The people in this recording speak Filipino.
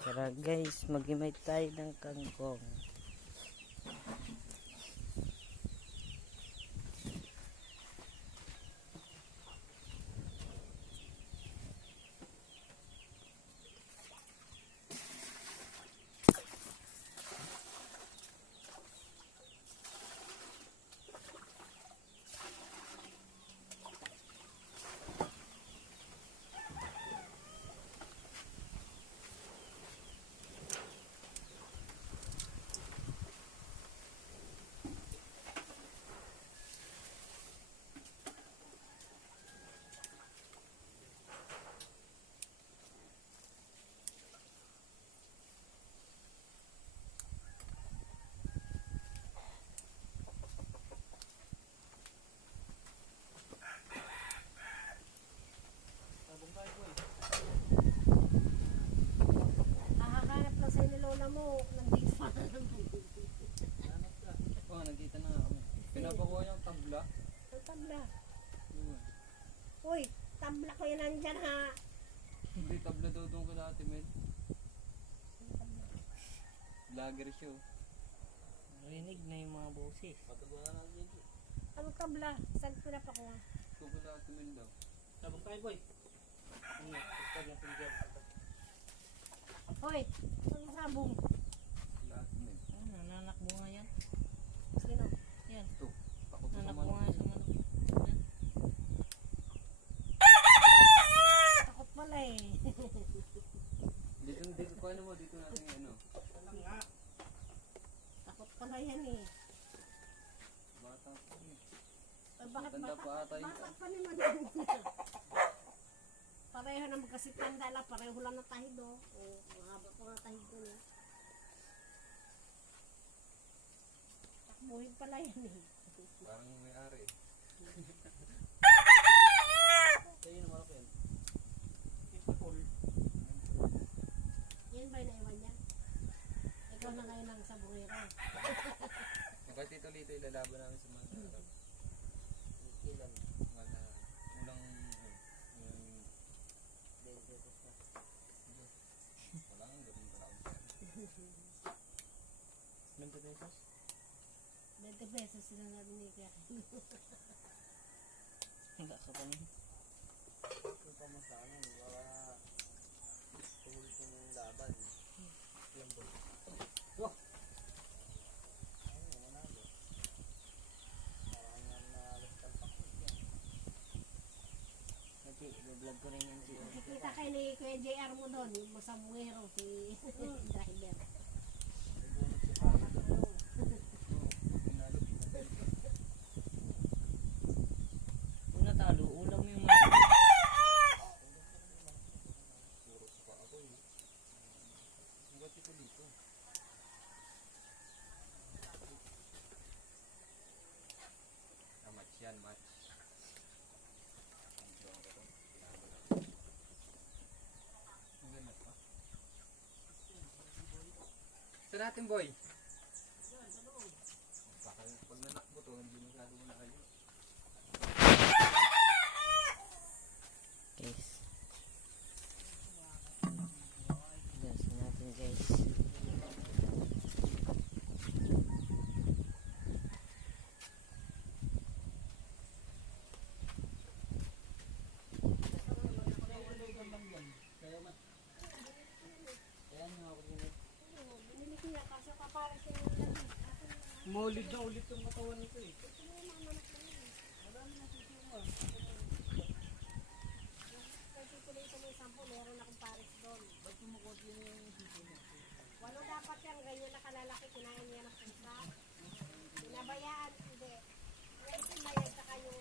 Tara guys, mag-imay tayo ng kangkong. Hahanap lang sa'yo ni Lola mo. Nandito pa. Oh, nandito na nga kami. Pinapakuha yung tabla. Ang tabla. Yun. Uy, tabla ko yan nandyan ha. Hindi tabla daw doon ko dati, men. Vlogger siya. Narinig na yung mga boses. Patabuhan na natin siya. Anong tabla? Saan pinapakuha? Doon ko dati, men daw. Sabog tayo, boy. Ano, pagkad natin dyan. Hoy, ang sabong. Lahat, men. Nanak mo nga yan. Sino? Yan. Ito. Takot sa Nanak mo manok. nga sa manok. Takot pala eh. Dito, paano mo? Dito natin yung ano. Takot pala yan eh. Bata pa rin. Ay, bakit Matanda pa ata yun. bata pa naman yan? Pareho naman kasi tanda lang. Pareho lang na tahid oh. O, mahaba pa nga tahid doon eh. Takbuhin pala yan eh. Parang may ari. Sa'yo na malaki yan. Ito, Paul. Yan ba naiwan niya? Ikaw na ngayon ang sabungero. Kapag tito-lito ilalaban namin sa mga sarap. Ilan? Wala. Ulang, yung... Wala nga, gawin pala ako siya. 20 pesos? 20 pesos sila namin ni Kuya. Hindi ka pa niya. Ito pa mo sa amin. Wala tuhul ko ng laban. Yan, boy. Wah! Ano, manalo. Parang nalas kalpak ko yan. Kasi, i-vlog ko rin yan si Nakikita kayo ni Kuya JR mo doon, yung masabungero, si driver. Kung natalo, ulam yung mga... Puro suka ako eh. Ang gati ko dito. Match yan, match. Ang ganda pa. Saan natin, boy? Baka pag nanakbo to, hindi masyado na kayo. Guys. Gas natin guys. Binili ko yan kasi kaparang siya yung labi. Maulid na ulit yung katawan nito eh. Kasi tuloy ito may 10, meron akong pares doon. Ba't kumakot yun yung sito mo? Walo dapat yan, ganyan na kalalaki, kinain niya ng pusa. Pinabayaan, hindi. Yan yung bayad, saka yung